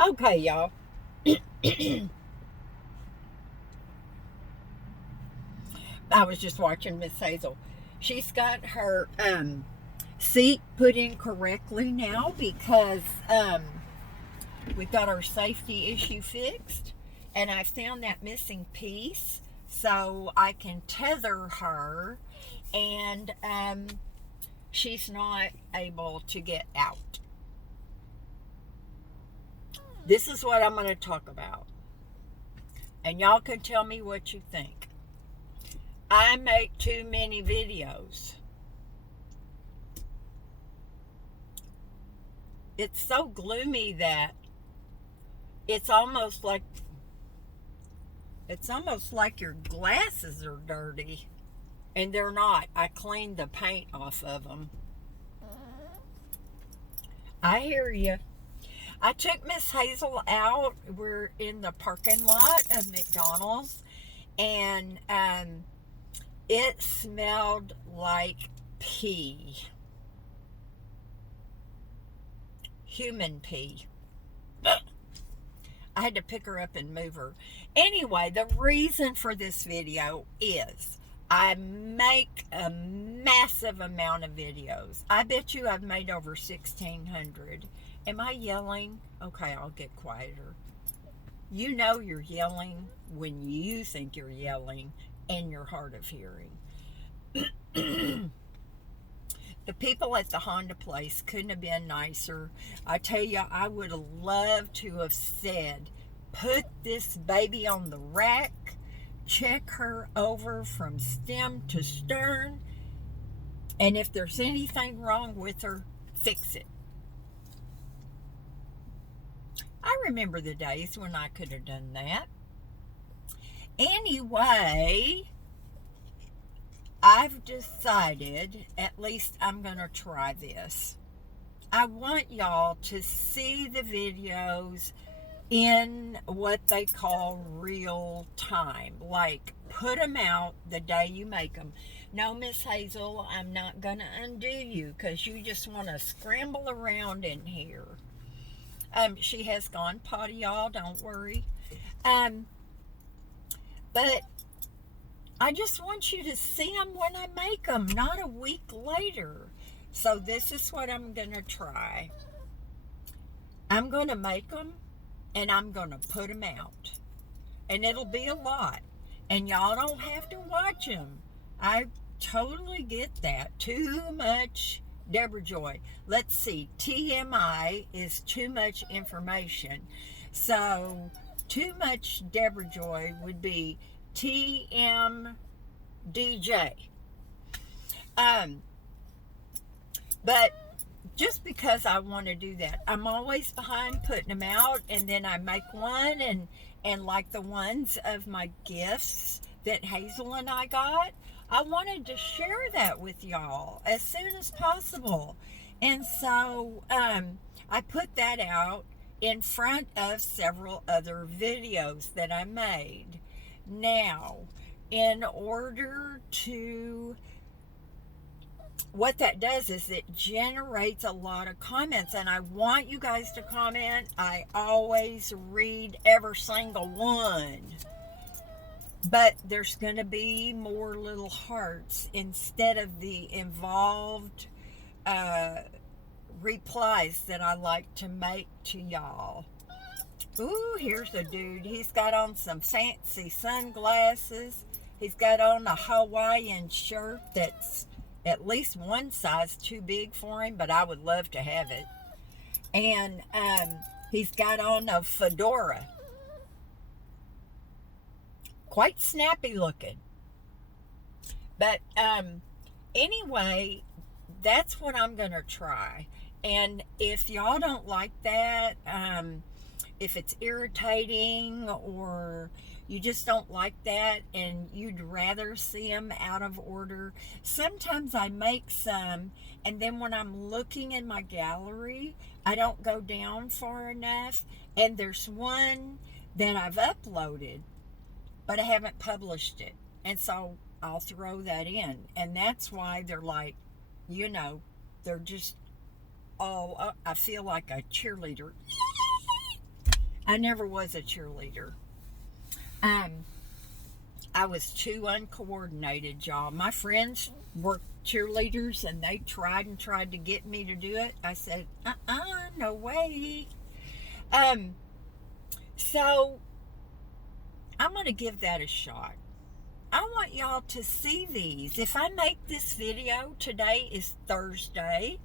Okay, y'all. I was just watching Miss Hazel. She's got her seat put in correctly now because we've got our safety issue fixed, and I found that missing piece so I can tether her, and she's not able to get out. This is what I'm going to talk about, and y'all can tell me what you think. I make too many videos. It's so gloomy that it's almost like your glasses are dirty, and they're not. I cleaned the paint off of them. I hear you. I took Miss Hazel out. We're in the parking lot of McDonald's, and it smelled like pee. Human pee. I had to pick her up and move her. Anyway, the reason for this video is I make a massive amount of videos. I bet you I've made over 1,600. Am I yelling? Okay, I'll get quieter. You know you're yelling when you think you're yelling and you're hard of hearing. The people at the Honda place couldn't have been nicer. I tell you, I would have loved to have said, put this baby on the rack, check her over from stem to stern, and if there's anything wrong with her, fix it. I remember the days when I could have done that. Anyway, I've decided, at least I'm going to try this. I want y'all to see the videos in what they call real time. Like, put them out the day you make them. No, Miss Hazel, I'm not going to undo you because you just want to scramble around in here. She has gone potty, y'all, don't worry. But I just want you to see them when I make them, not a week later. So this is what I'm going to try. I'm going to make them, and I'm going to put them out. And it'll be a lot. And y'all don't have to watch them. I totally get that. Too much Debrajoy. Let's see. TMI is too much information. So too much Debrajoy would be TMDJ. But just because I want to do that, I'm always behind putting them out, and then I make one, and like the ones of my gifts that Hazel and I got, I wanted to share that with y'all as soon as possible. And so I put that out in front of several other videos that I made. Now, in order to, what that does is it generates a lot of comments, and I want you guys to comment. I always read every single one. But there's going to be more little hearts instead of the involved replies that I like to make to y'all. Ooh, here's a dude. He's got on some fancy sunglasses. He's got on a Hawaiian shirt that's at least one size too big for him, but I would love to have it. And he's got on a fedora. Quite snappy looking. But anyway, that's what I'm going to try. And if y'all don't like that, if it's irritating or you just don't like that and you'd rather see them out of order, sometimes I make some, and then when I'm looking in my gallery, I don't go down far enough, and there's one that I've uploaded, but I haven't published it, and so I'll throw that in. And that's why they're like, they're just all, I feel like a cheerleader. I never was a cheerleader. I was too uncoordinated, y'all. My friends were cheerleaders and they tried to get me to do it. I said, no way. So I'm going to give that a shot. I want y'all to see these. If I make this video, today is Thursday,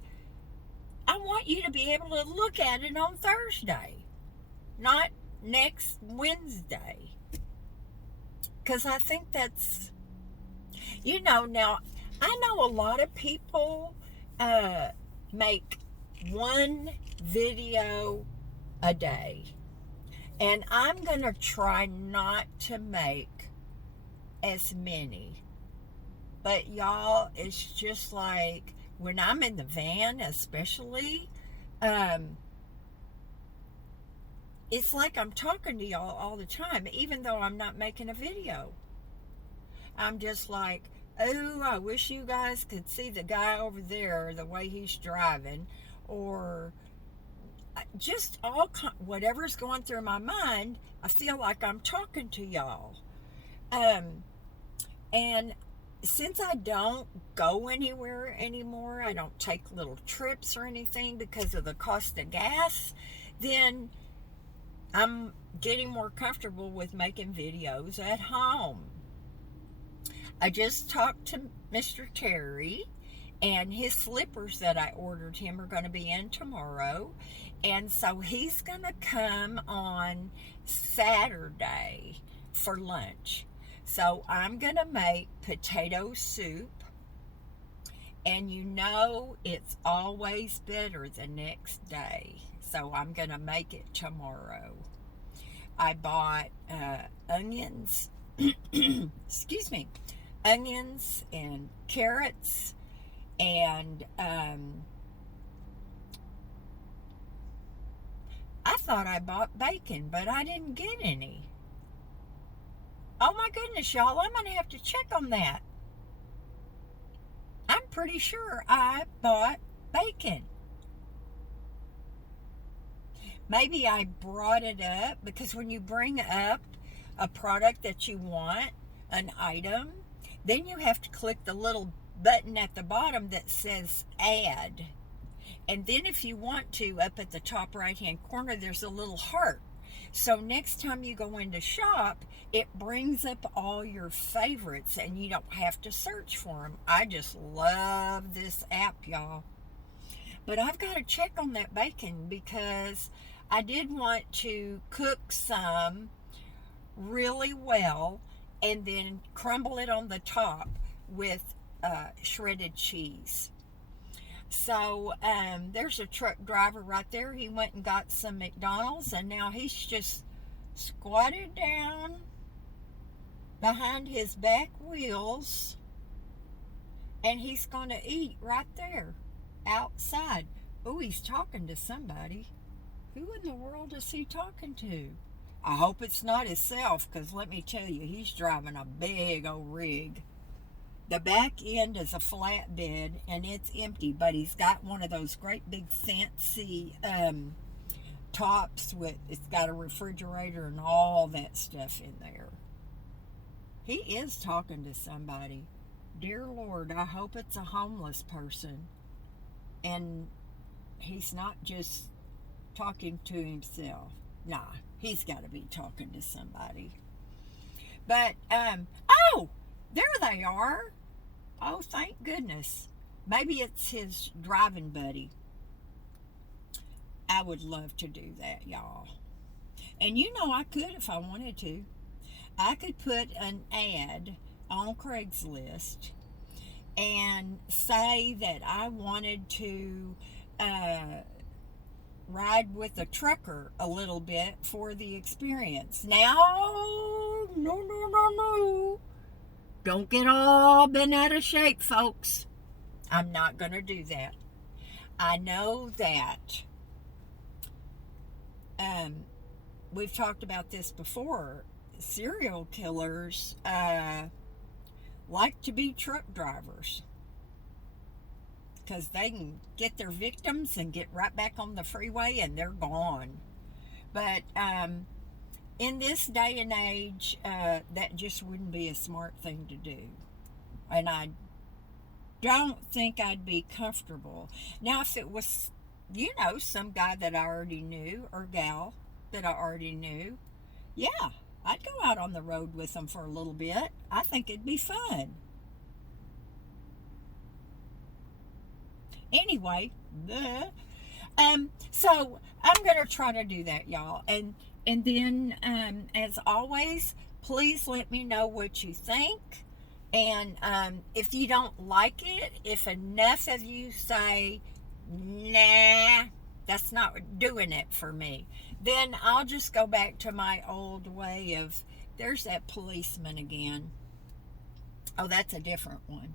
I want you to be able to look at it on Thursday, not next Wednesday. Because I think that's, now I know a lot of people make one video a day. And I'm going to try not to make as many. But y'all, it's just like when I'm in the van, especially, it's like I'm talking to y'all all the time, even though I'm not making a video. I'm just like, oh, I wish you guys could see the guy over there, the way he's driving, or just whatever's going through my mind. I feel like I'm talking to y'all. And since I don't go anywhere anymore, I don't take little trips or anything because of the cost of gas, then I'm getting more comfortable with making videos at home. I just talked to Mr. Terry, and his slippers that I ordered him are going to be in tomorrow. And so he's going to come on Saturday for lunch. So I'm going to make potato soup. And it's always better the next day. So I'm going to make it tomorrow. I bought onions. Excuse me. Onions and carrots. And I thought I bought bacon, but I didn't get any. Oh my goodness, y'all, I'm going to have to check on that. I'm pretty sure I bought bacon. Maybe I brought it up, because when you bring up a product that you want, an item, then you have to click the little button at the bottom that says add. And then if you want to, up at the top right hand corner, there's a little heart. So next time you go into shop, it brings up all your favorites and you don't have to search for them. I just love this app, y'all. But I've got to check on that bacon, because I did want to cook some really well and then crumble it on the top with shredded cheese. So there's a truck driver right there. He went and got some McDonald's, and now he's just squatted down behind his back wheels, and he's going to eat right there outside. Oh, he's talking to somebody. Who in the world is he talking to? I hope it's not himself, because let me tell you, he's driving a big old rig. The back end is a flatbed, and it's empty, but he's got one of those great big fancy tops it's got a refrigerator and all that stuff in there. He is talking to somebody. Dear Lord, I hope it's a homeless person, and he's not just talking to himself. Nah, he's got to be talking to somebody. But, oh, there they are. Oh, thank goodness. Maybe it's his driving buddy. I would love to do that, y'all. And I could if I wanted to. I could put an ad on Craigslist and say that I wanted to ride with a trucker a little bit for the experience. Now, no. Don't get all bent out of shape, folks. I'm not going to do that. I know that we've talked about this before. Serial killers like to be truck drivers, because they can get their victims and get right back on the freeway and they're gone. But in this day and age, that just wouldn't be a smart thing to do. And I don't think I'd be comfortable. Now, if it was, some guy that I already knew or gal that I already knew, yeah, I'd go out on the road with them for a little bit. I think it'd be fun. Anyway, so I'm going to try to do that, y'all. And then, as always, please let me know what you think. And if you don't like it, if enough of you say, nah, that's not doing it for me, then I'll just go back to my old way of, there's that policeman again. Oh, that's a different one.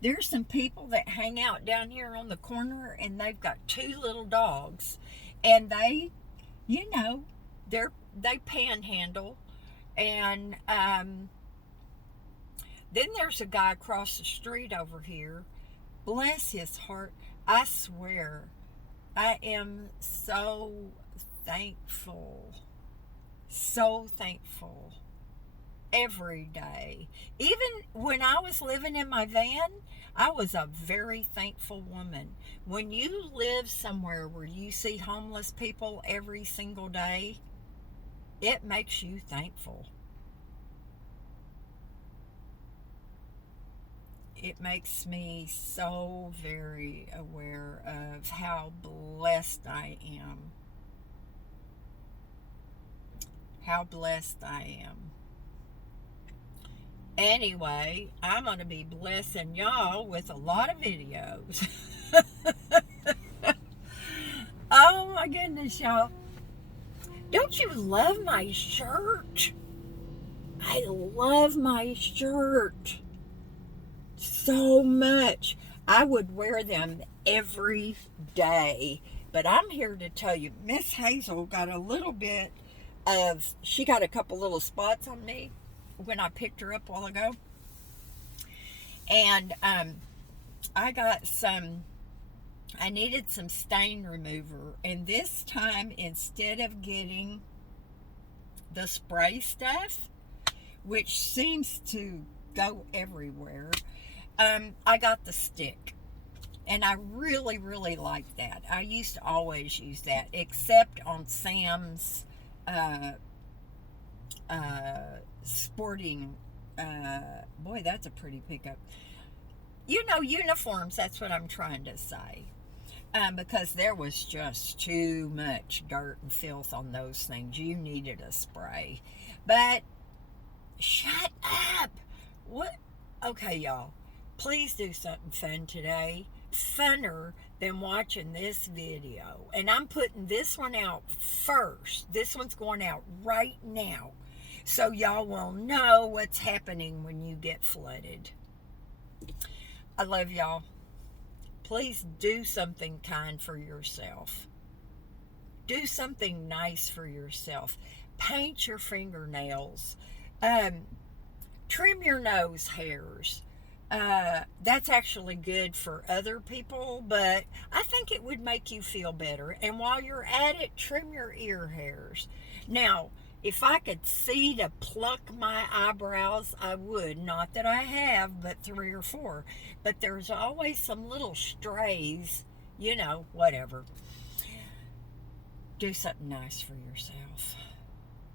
There's some people that hang out down here on the corner, and they've got 2 little dogs, and they, they panhandle. And then there's a guy across the street over here. Bless his heart. I swear, I am so thankful. So thankful. Every day. Even when I was living in my van, I was a very thankful woman. When you live somewhere where you see homeless people every single day, it makes you thankful. It makes me so very aware of how blessed I am. How blessed I am. Anyway, I'm going to be blessing y'all with a lot of videos. Oh my goodness, y'all. Don't you love my shirt? I love my shirt so much. I would wear them every day. But I'm here to tell you, Miss Hazel got a little bit of, she got a couple little spots on me when I picked her up a while ago. And I needed some stain remover. And this time, instead of getting the spray stuff, which seems to go everywhere, I got the stick. And I really, really like that. I used to always use that, except on Sam's sporting, boy, that's a pretty pickup. Uniforms, that's what I'm trying to say. Because there was just too much dirt and filth on those things. You needed a spray. But, shut up. What? Okay, y'all. Please do something fun today. Funner than watching this video. And I'm putting this one out first. This one's going out right now. So y'all will know what's happening when you get flooded. I love y'all. Please do something kind for yourself. Do something nice for yourself. Paint your fingernails. Trim your nose hairs. That's actually good for other people, but I think it would make you feel better. And while you're at it, trim your ear hairs. Now, if I could see to pluck my eyebrows, I would. Not that I have, but 3 or 4. But there's always some little strays, whatever. Do something nice for yourself.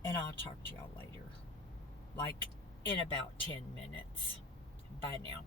And I'll talk to y'all later. Like in about 10 minutes. Bye now.